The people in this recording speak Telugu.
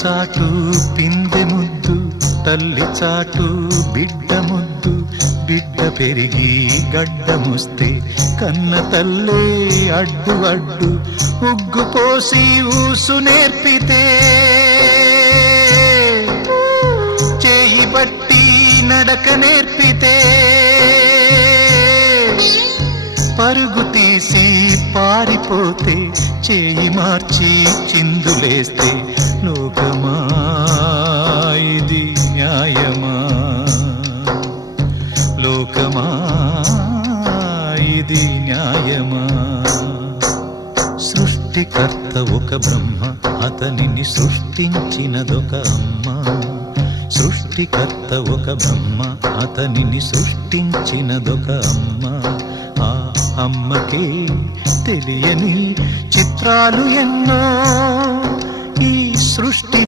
చాటు పిందె ముద్దు, తల్లి చాటు బిడ్డ ముద్దు. బిడ్డ పెరిగి గడ్డముస్తే కన్న తల్లే అడ్డు అడ్డు. ఉగ్గు పోసి ఊసు నేర్పితే, చేయి బట్టి నడక నేర్పితే, పరుగు తీసి పారిపోతే, చేయి మార్చి చిందులేస్తే, లోకమా ఇది న్యాయమా? లోకమా ఇది న్యాయమా? సృష్టికర్త ఒక బ్రహ్మ, అతనిని సృష్టించినదొక అమ్మ. సృష్టికర్త ఒక బ్రహ్మ, అతనిని సృష్టించినదొక అమ్మ. ఆ అమ్మకే తెలియని చిత్రాలు ఎన్నో ఈ సృష్టి